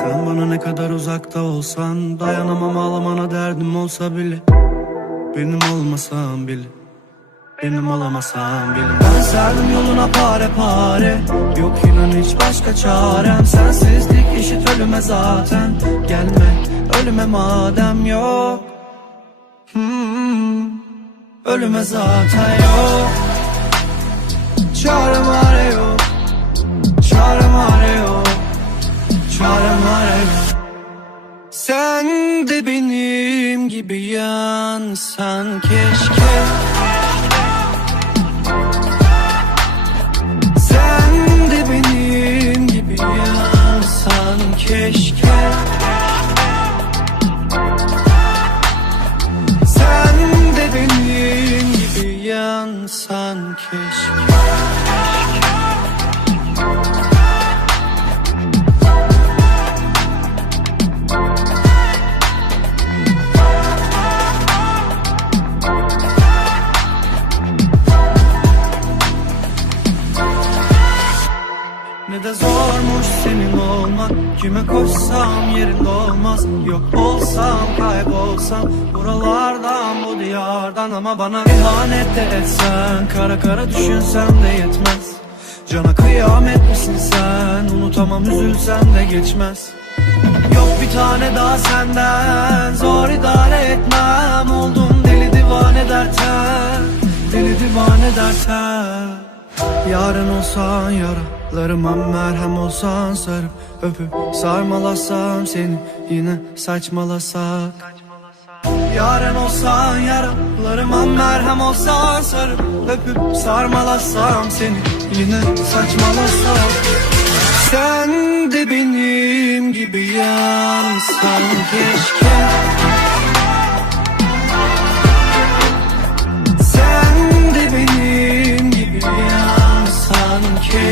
Sen bana ne kadar uzakta olsan Dayanamam ağlamana derdim olsa bile. Benim olmasan bile benim olamasan bile. Ben serdim yoluna pare pare Yok inan hiç başka çarem. Sensizlik eşit ölüme zaten Gelme ölüme madem yok. Hmm, Ölüme zaten yok Sen de benim gibi yansan keşke. Sen de benim gibi yansan keşke. Sen de benim gibi yansan keşke Ne de zormuş senin olmak Kime koşsam yerinde olmaz. Yok olsam kaybolsam Buralardan bu diyardan. Ama bana ihanet de etsen Kara kara düşünsem de yetmez. Cana kıyamet misin sen? Unutamam üzülsem de geçmez. Yok bir tane daha senden Zor idare etmem. Oldum deli divane derten Deli divane derten Yarın olsan yaralarıma merhem olsan sarıp öpüp sarmalasam seni yine saçmalasak. Yarın olsan yaralarıma merhem olsan sarıp öpüp sarmalasam seni yine saçmalasak. Sen de benim gibi yansan keşke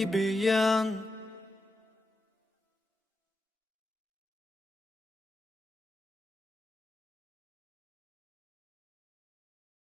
gibi